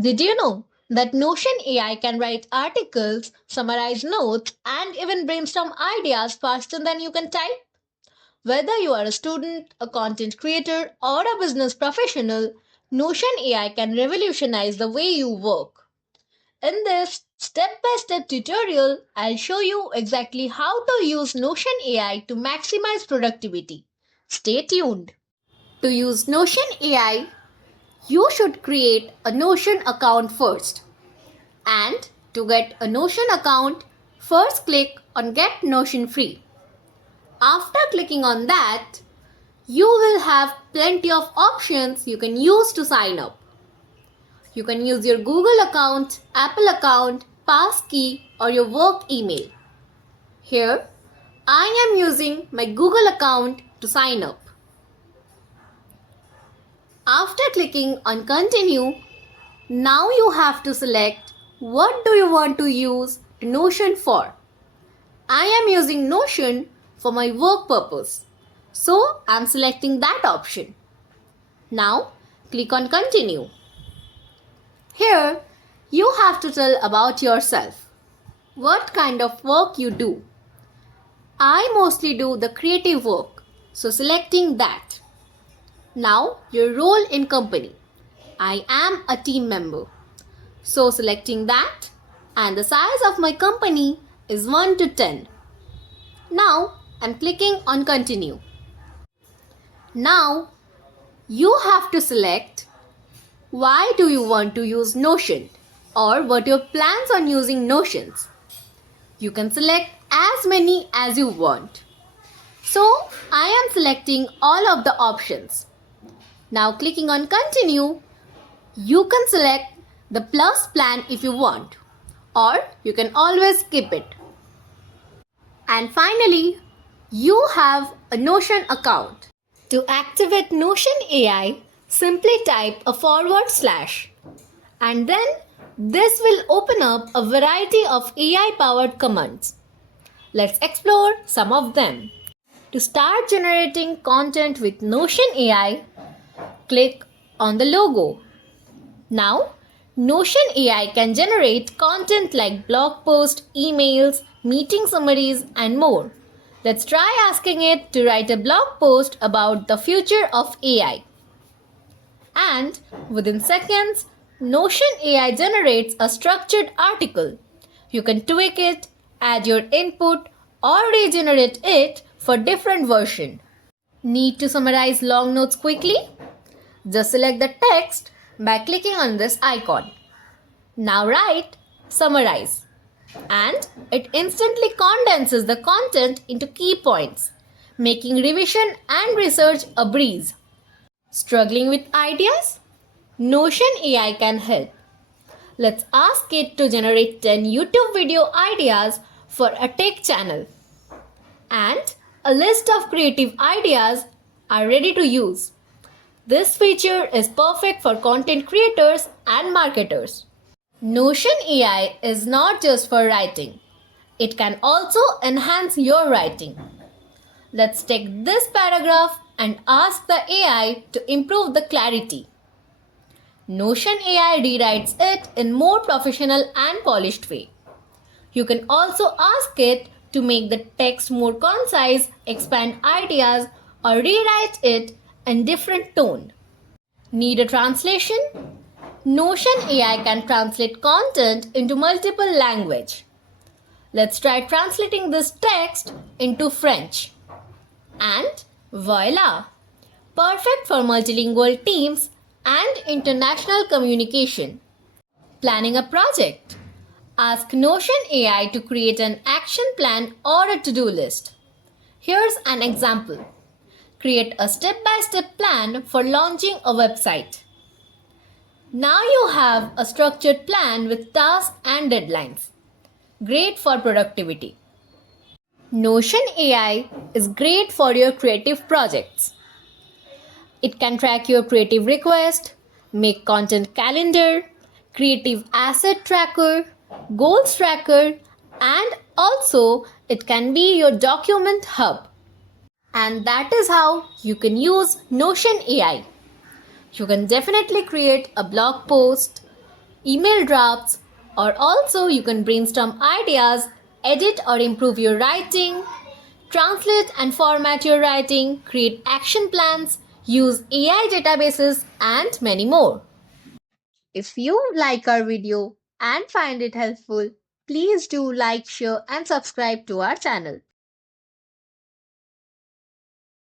Did you know that Notion AI can write articles, summarize notes, and even brainstorm ideas faster than you can type? Whether you are a student, a content creator, or a business professional, Notion AI can revolutionize the way you work. In this step by step tutorial, I'll show you exactly how to use Notion AI to maximize productivity. Stay tuned. To use Notion AI, you should create a Notion account first. And to get a Notion account, first click on Get Notion Free. After clicking on that, you will have plenty of options you can use to sign up. You can use your Google account, Apple account, passkey, or your work email. Here, I am using my Google account to sign up. After clicking on Continue, now you have to select what do you want to use Notion for. I am using Notion for my work purpose, so I am selecting that option. Now click on Continue. Here you have to tell about yourself, what kind of work you do. I mostly do the creative work, so selecting that. Now your role in company. I am a team member, so selecting that, and the size of my company is 1 to 10. Now I'm clicking on Continue. Now you have to select why do you want to use Notion or what your plans on using Notions. You can select as many as you want. So I am selecting all of the options. Now clicking on Continue, you can select the plus plan if you want, or you can always skip it. And finally, you have a Notion account. To activate Notion AI, simply type a /, and then this will open up a variety of AI-powered commands. Let's explore some of them. To start generating content with Notion AI, click on the logo. Now, Notion AI can generate content like blog posts, emails, meeting summaries, and more. Let's try asking it to write a blog post about the future of AI. And within seconds, Notion AI generates a structured article. You can tweak it, add your input, or regenerate it for different version. Need to summarize long notes quickly? Just select the text by clicking on this icon. Now write Summarize, and it instantly condenses the content into key points, making revision and research a breeze. Struggling with ideas? Notion AI can help. Let's ask it to generate 10 YouTube video ideas for a tech channel. And a list of creative ideas are ready to use. This feature is perfect for content creators and marketers. Notion AI is not just for writing. It can also enhance your writing. Let's take this paragraph and ask the AI to improve the clarity. Notion AI rewrites it in more professional and polished way. You can also ask it to make the text more concise, expand ideas, or rewrite it in different tone. Need a translation? Notion AI can translate content into multiple language. Let's try translating this text into French. And voila! Perfect for multilingual teams and international communication. Planning a project. Ask Notion AI to create an action plan or a to-do list. Here's an example. Create a step-by-step plan for launching a website. Now you have a structured plan with tasks and deadlines. Great for productivity. Notion AI is great for your creative projects. It can track your creative request, make content calendar, creative asset tracker, goals tracker, and also it can be your document hub. And that is how you can use Notion AI. You can definitely create a blog post, email drafts, or also you can brainstorm ideas, edit or improve your writing, translate and format your writing, create action plans, use AI databases, and many more. If you like our video and find it helpful, please do like, share, and subscribe to our channel.